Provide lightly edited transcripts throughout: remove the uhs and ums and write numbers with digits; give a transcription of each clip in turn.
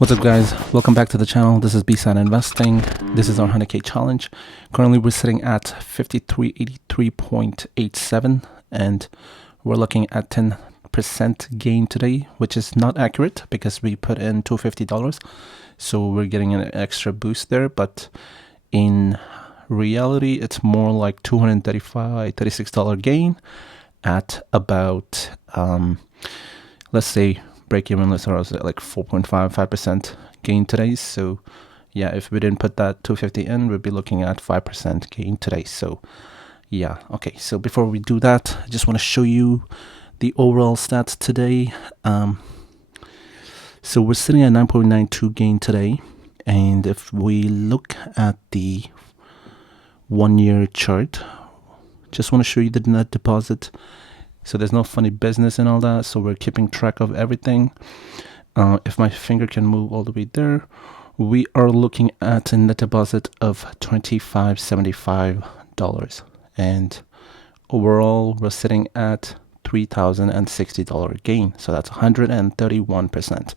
What's up, guys? Welcome back to the channel. This is BSAN Investing. This is our 100k challenge. Currently we're sitting at 5383.87 and we're looking at 10% gain today, which is not accurate because we put in $250, so we're getting an extra boost there, but in reality it's more like $236 gain at about let's say break even, let's start at like 4.55% gain today. So yeah, if we didn't put that 250 in, we'd be looking at 5% gain today. So yeah, okay, so before we do that, I just want to show you the overall stats today. So we're sitting at 9.92 gain today, and if we look at the 1 year chart, just want to show you the net deposit. So there's no funny business and all that, so we're keeping track of everything. If my finger can move all the way there, we are looking at a net deposit of $2575, and overall we're sitting at $3,060 gain, so that's 131%.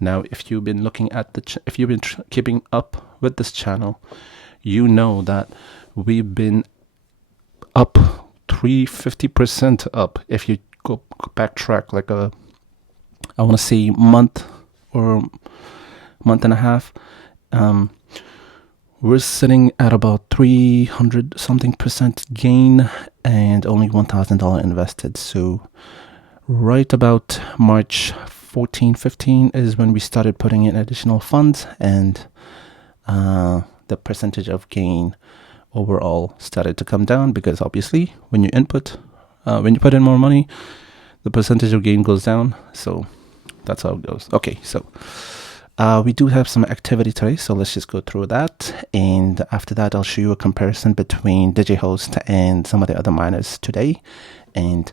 Now if you've been looking at if you've been keeping up with this channel, you know that we've been up 350% up. If you go backtrack like I want to say month or month and a half, we're sitting at about 300 something percent gain and only $1,000 invested. So right about March 14-15 is when we started putting in additional funds, and the percentage of gain overall started to come down, because obviously when you put in more money, the percentage of gain goes down. So that's how it goes. Okay, so we do have some activity today, so let's just go through that, and after that I'll show you a comparison between DGHI and some of the other miners today. And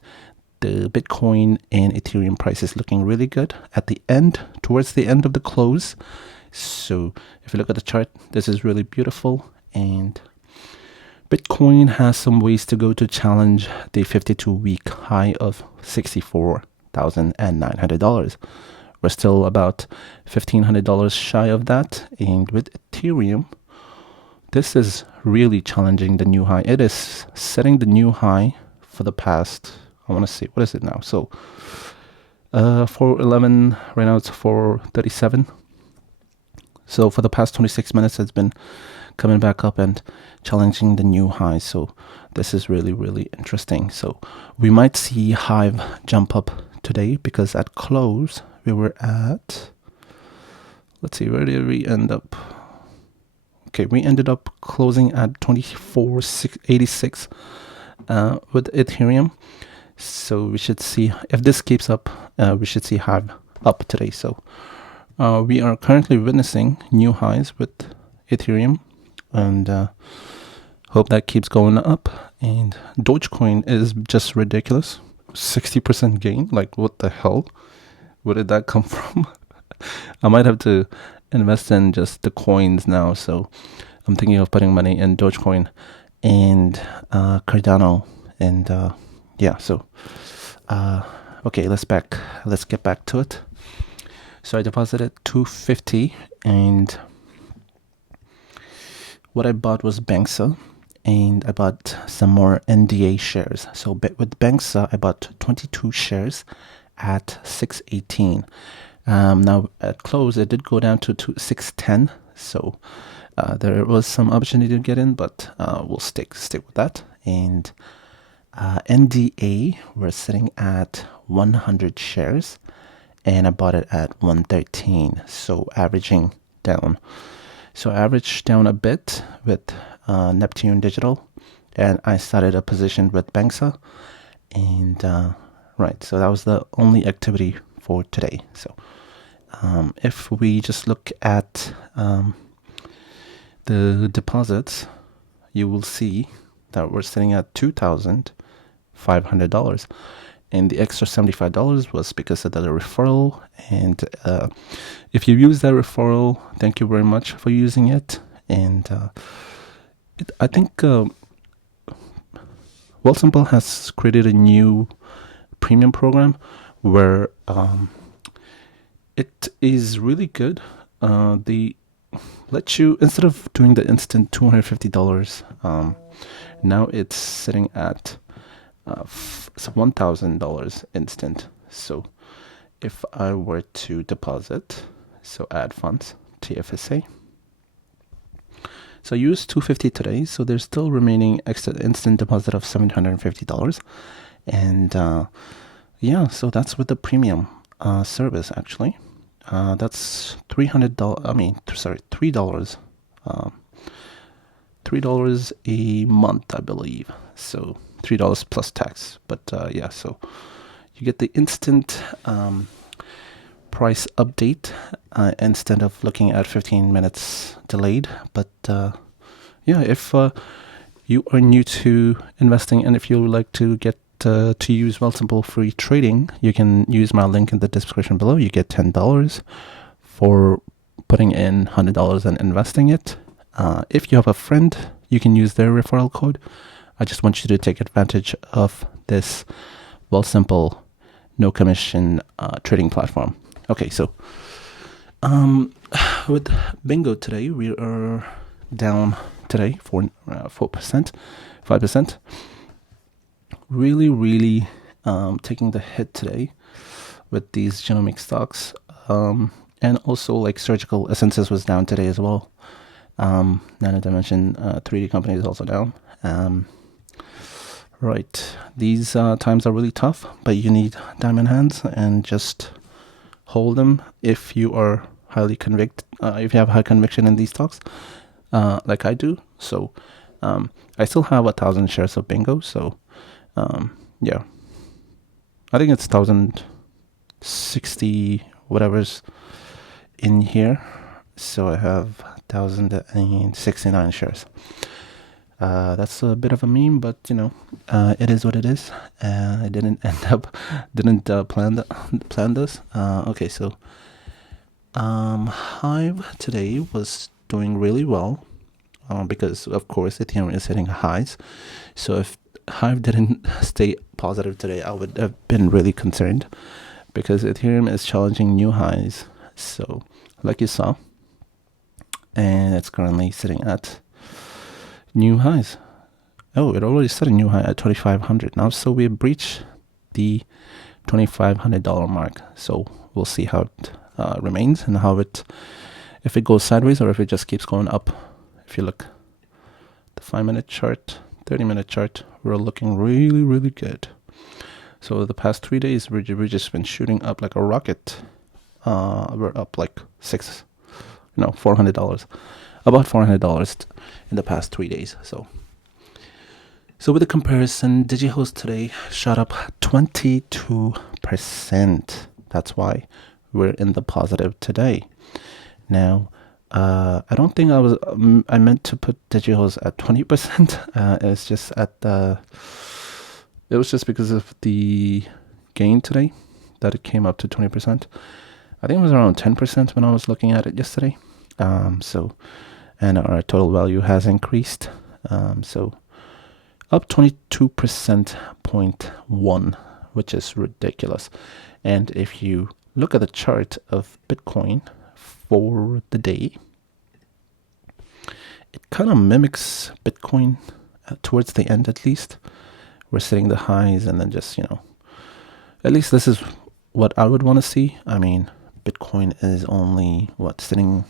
the Bitcoin and Ethereum price is looking really good at the end, towards the end of the close. So if you look at the chart, this is really beautiful, and Bitcoin has some ways to go to challenge the 52-week high of $64,900. We're still about $1,500 shy of that. And with Ethereum, this is really challenging the new high. It is setting the new high for the past, I want to see, what is it now? So 411, right now it's 437. So for the past 26 minutes, it's been coming back up and challenging the new high. So this is really interesting. So we might see Hive jump up today, because at close we were at, let's see, where did we end up? Okay, we ended up closing at 24.86 with Ethereum. So we should see, if this keeps up, we should see Hive up today. So we are currently witnessing new highs with Ethereum, and hope that keeps going up. And Dogecoin is just ridiculous, 60% gain. Like, what the hell? Where did that come from? I might have to invest in just the coins now, so I'm thinking of putting money in Dogecoin and Cardano, and yeah. So okay, let's get back to it. So I deposited $250, and what I bought was BANXA, and I bought some more NDA shares. So with BANXA, I bought 22 shares at $618. Now at close, it did go down to $610. So there was some opportunity to get in, but we'll stick with that. And NDA, we're sitting at 100 shares, and I bought it at 113. So averaging down. So I averaged down a bit with Neptune Digital, and I started a position with BANXA, and right, so that was the only activity for today. So if we just look at the deposits, you will see that we're sitting at $2,500, and the extra $75 was because of the referral. And if you use that referral, thank you very much for using it. And I think Wealthsimple has created a new premium program where It is really good. They let you, instead of doing the instant $250, now it's sitting at $1,000 instant. So if I were to deposit, so add funds, TFSA. So I used $250 today, so there's still remaining extra instant deposit of $750. And yeah, so that's with the premium service actually. That's $300. I mean, sorry, $3. $3 a month, I believe. So $3 plus tax. But yeah, so you get the instant price update instead of looking at 15 minutes delayed. But yeah, if you are new to investing and if you would like to get to use Wealthsimple free trading, you can use my link in the description below. You get $10 for putting in $100 and investing it. If you have a friend, you can use their referral code. I just want you to take advantage of this Wealthsimple no commission trading platform. Okay, so with bingo today, we are down today for 4%, 5%. Really taking the hit today with these genomic stocks. And also like Surgical Essences was down today as well. Nano Dimension 3D company is also down. Right, these times are really tough, but you need diamond hands and just hold them if you are highly convicted, if you have high conviction in these stocks, like I do. So I still have 1,000 shares of bingo, so yeah, I think it's 1,060 whatever's in here. So I have 1,069 shares. That's a bit of a meme, but you know, it is what it is. I didn't plan this. Okay, so Hive today was doing really well because of course Ethereum is hitting highs. So if Hive didn't stay positive today, I would have been really concerned because Ethereum is challenging new highs. So like you saw, and it's currently sitting at new highs. Oh, it already set a new high at 2,500 now. So we breached the $2,500 mark. So we'll see how it remains and how if it goes sideways or if it just keeps going up. If you look the 5-minute chart, 30-minute chart, we're looking really good. So the past 3 days, we've just been shooting up like a rocket. We're up like $400, about $400 in the past 3 days. So with the comparison, DigiHost today shot up 22%. That's why we're in the positive today. Now, I don't think I meant to put DigiHost at 20%. It's just it was just because of the gain today that it came up to 20%. I think it was around 10% when I was looking at it yesterday. And our total value has increased. So up 22.1%, which is ridiculous. And if you look at the chart of Bitcoin for the day, it kind of mimics Bitcoin towards the end. At least we're setting the highs and then just, at least this is what I would want to see. I mean, Bitcoin is only sitting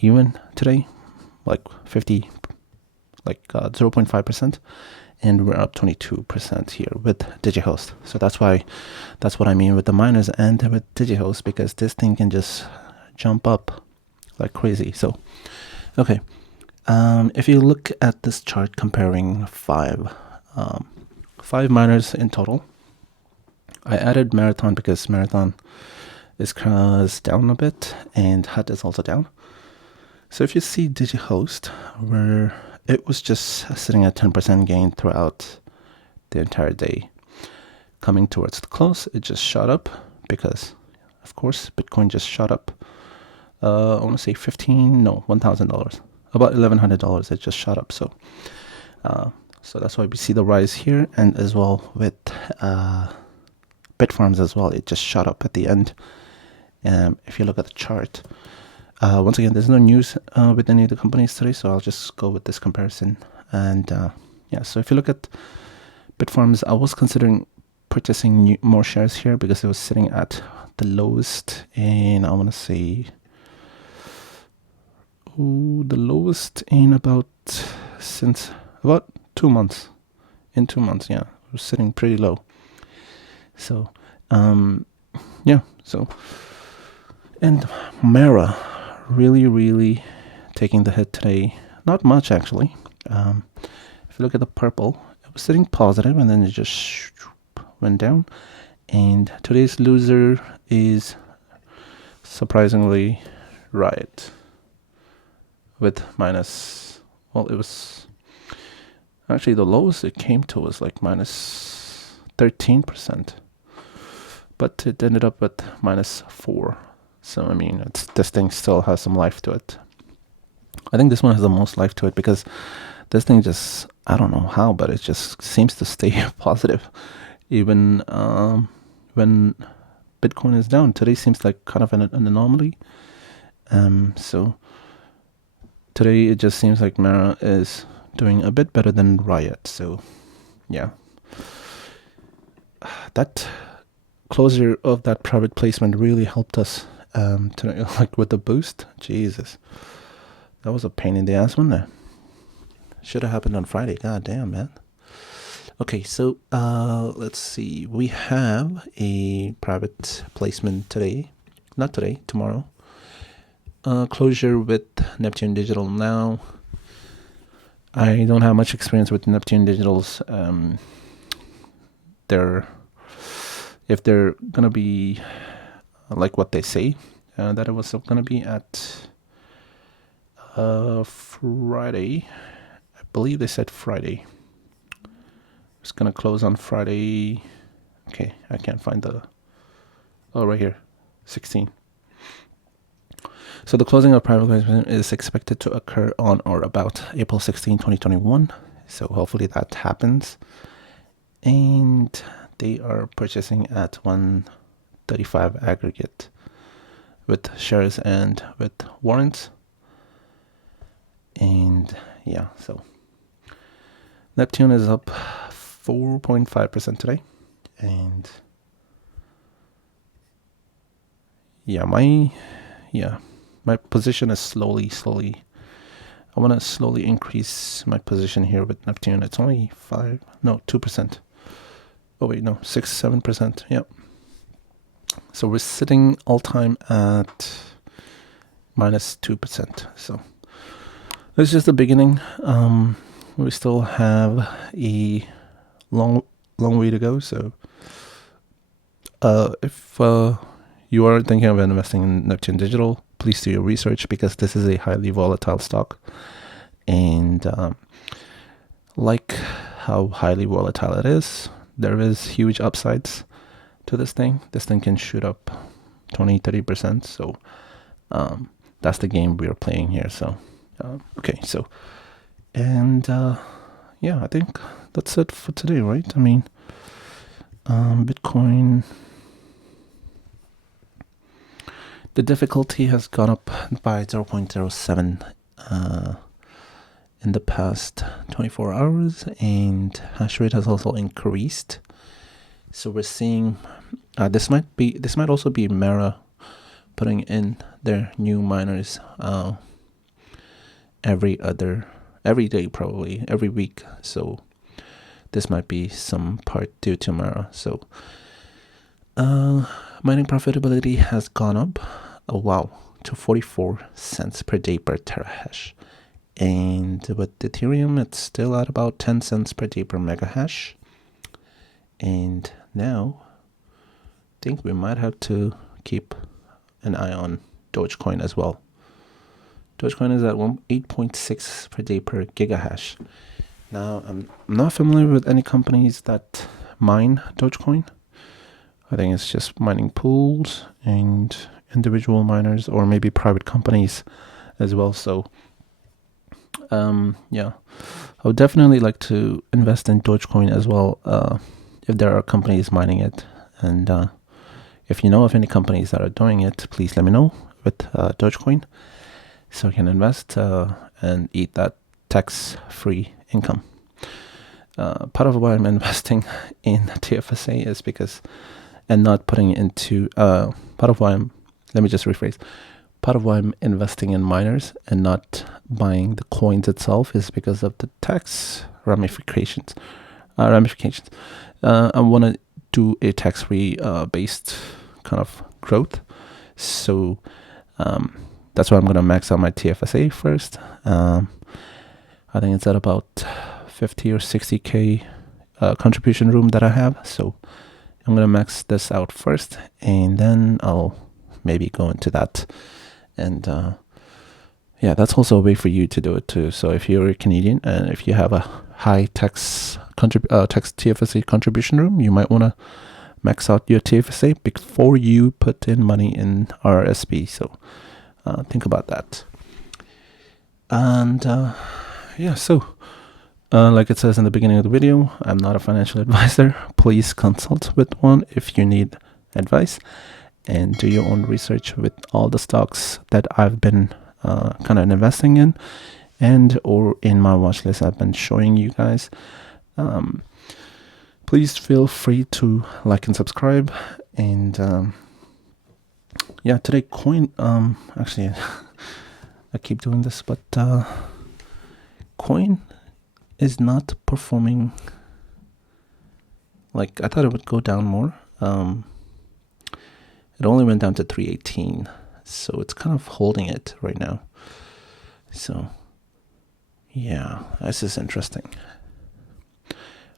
even today, like 0.5%, and we're up 22% here with DigiHost. So that's what I mean with the miners and with DigiHost, because this thing can just jump up like crazy. So okay, if you look at this chart comparing five miners in total, I added Marathon because Marathon is down a bit and Hut is also down. So if you see DigiHost, where it was just sitting at 10% gain throughout the entire day, coming towards the close, it just shot up because, of course, Bitcoin just shot up. I want to say $1,000, about $1,100. It just shot up. So that's why we see the rise here, and as well with Bitfarms as well. It just shot up at the end. If you look at the chart, once again, there's no news with any of the companies today, so I'll just go with this comparison. And yeah, so if you look at Bitfarms, I was considering purchasing more shares here because it was sitting at the lowest in, I want to say, the lowest in since about 2 months. In 2 months, yeah, it was sitting pretty low. So, yeah, so, and Mara really taking the hit today. Not much, actually. If you look at the purple, it was sitting positive and then it just went down. And today's loser is surprisingly Riot with minus, well, it was actually the lowest it came to was like minus 13%, but it ended up at -4. So I mean, this thing still has some life to it. I think this one has the most life to it because this thing just, I don't know how, but it just seems to stay positive even when Bitcoin is down. Today seems like kind of an anomaly. So today it just seems like Mara is doing a bit better than Riot. So yeah, that closure of that private placement really helped us to, like, with the boost. Jesus, that was a pain in the ass, wasn't it? Should have happened on Friday. God damn, man. Okay, so let's see. We have a private placement today. Not today, tomorrow. Closure with Neptune Digital now. I don't have much experience with Neptune Digital's. If they're gonna be like what they say, that it was gonna be at Friday. I believe they said Friday. It's gonna close on Friday. Okay, I can't find the. Oh, right here, 16. So the closing of private placement is expected to occur on or about April 16, 2021. So hopefully that happens. And they are purchasing at 135 aggregate with shares and with warrants. And yeah, so Neptune is up 4.5% today. And yeah, my position is slowly. I want to slowly increase my position here with Neptune. It's only 2%. Oh wait, no, 6-7%. Yeah. So we're sitting all time at -2%. So this is just the beginning. We still have a long way to go. So if you are thinking of investing in Neptune Digital, please do your research because this is a highly volatile stock. And like how highly volatile it is, there is huge upsides to this thing. This thing can shoot up 20-30%. So that's the game we are playing here. So okay, so and yeah, I think that's it for today, right? I mean, Bitcoin, the difficulty has gone up by 0.07 in the past 24 hours, and hash rate has also increased. So we're seeing this might also be Mara putting in their new miners every day, probably every week. So this might be some part due to Mara. So mining profitability has gone up, to 44 cents per day per terahash. And with Ethereum, it's still at about 10 cents per day per megahash. And now, I think we might have to keep an eye on Dogecoin as well. Dogecoin is at 8.6 per day per gigahash. Now, I'm not familiar with any companies that mine Dogecoin. I think it's just mining pools and individual miners, or maybe private companies as well. So yeah, I would definitely like to invest in Dogecoin as well if there are companies mining it. And If you know of any companies that are doing it, please let me know with Dogecoin, so I can invest and eat that tax-free income. Part of why I'm investing in TFSA is because, and not putting it into, part of why I'm investing in miners and not buying the coins itself is because of the tax ramifications. I want to do a tax-free based kind of growth. So that's why I'm going to max out my TFSA first. I think it's at about 50 or 60K contribution room that I have. So I'm going to max this out first, and then I'll maybe go into that. And yeah, that's also a way for you to do it too. So if you're a Canadian and if you have a high tax TFSA contribution room, you might want to max out your TFSA before you put in money in RSP. So think about that. And yeah, so like it says in the beginning of the video, I'm not a financial advisor. Please consult with one if you need advice, and do your own research with all the stocks that I've been kind of investing in, and or in my watch list I've been showing you guys. Please feel free to like and subscribe. And yeah, today coin, actually I keep doing this, but coin is not performing like I thought it would go down more. It only went down to 318, so it's kind of holding it right now. So yeah, this is interesting.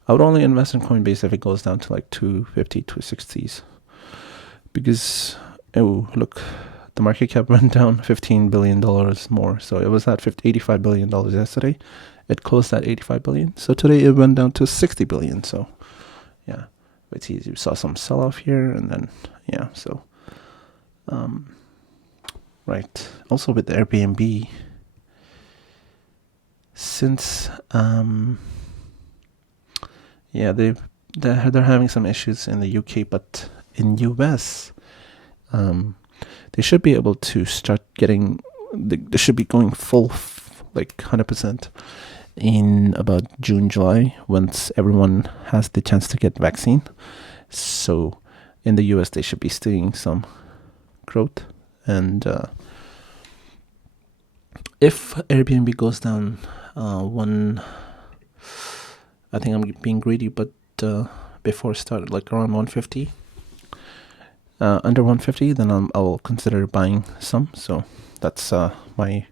I would only invest in Coinbase if it goes down to like 250, 260s, because oh look, the market cap went down $15 billion more. So it was at $85 billion yesterday. It closed at 85 billion. So today it went down to 60 billion. So yeah, it's easy. You saw some sell off here, and then yeah, so right. Also with Airbnb, since yeah, they're having some issues in the UK, but in US they should be able to start getting, they should be going full like 100% in about June, July, once everyone has the chance to get vaccine. So in the US they should be seeing some growth. And if Airbnb goes down I think I'm being greedy, but before it started, like around 150, under 150, then I'll consider buying some. So that's my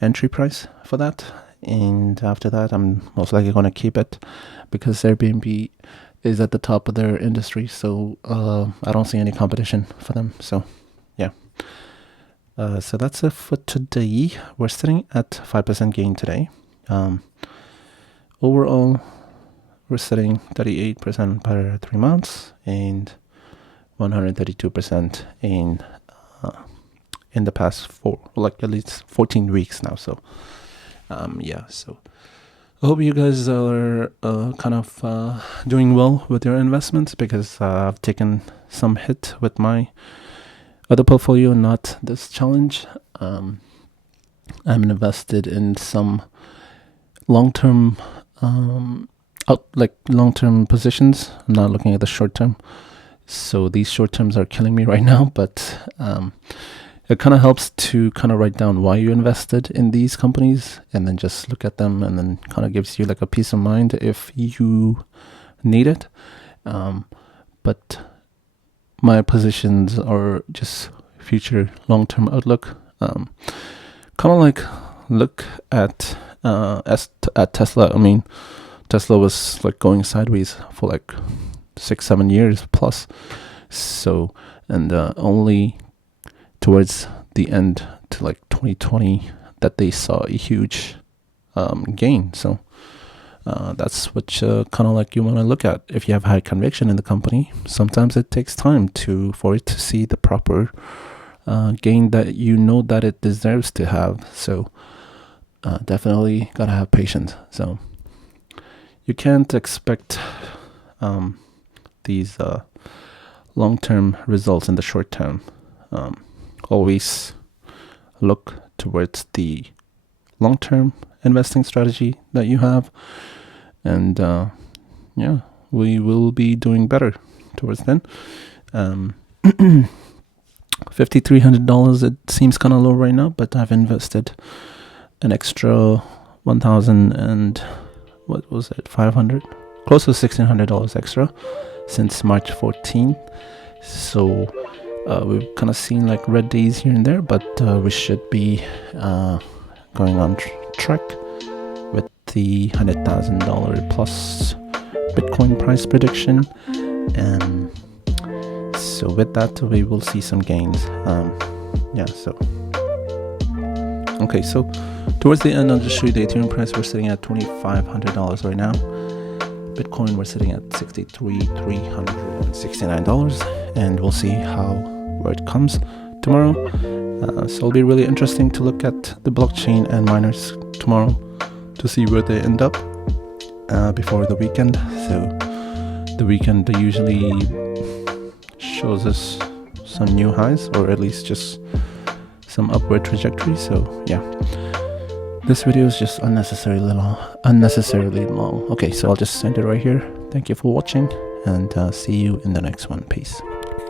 entry price for that. And after that, I'm most likely going to keep it, because Airbnb is at the top of their industry. So I don't see any competition for them. So yeah. So that's it for today. We're sitting at 5% gain today. Overall, we're sitting 38% per 3 months and 132% in the past at least 14 weeks now. So yeah, so I hope you guys are kind of doing well with your investments, because I've taken some hit with my other portfolio, not this challenge. I'm invested in some long-term long-term positions. I'm not looking at the short-term. So these short-terms are killing me right now, but it kind of helps to kind of write down why you invested in these companies, and then just look at them, and then kind of gives you like a peace of mind if you need it. But my positions are just future long-term outlook. Kind of like look at Tesla. I mean, Tesla was like going sideways for like 6-7 years plus. So, and only towards the end to like 2020 that they saw a huge gain. So that's what kind of like you want to look at. If you have high conviction in the company, sometimes it takes time for it to see the proper gain that you know that it deserves to have. So definitely gotta have patience. So you can't expect these long-term results in the short term. Always look towards the long-term investing strategy that you have, and yeah, we will be doing better towards then. $5,300, it seems kind of low right now, but I've invested an extra 1,000 and what was it, 500, close to $1,600 extra since March 14th. So we've kind of seen like red days here and there, but we should be going on track with the $100,000 plus Bitcoin price prediction. So with that, we will see some gains. Okay, so towards the end, I'll just show you the Ethereum price. We're sitting at $2,500 right now. Bitcoin, we're sitting at $63,369, and we'll see where it comes tomorrow. So it'll be really interesting to look at the blockchain and miners tomorrow to see where they end up before the weekend. So the weekend usually shows us some new highs, or at least just some upward trajectory. So yeah, this video is just unnecessarily long. Okay, so I'll just end it right here. Thank you for watching, and see you in the next one. Peace.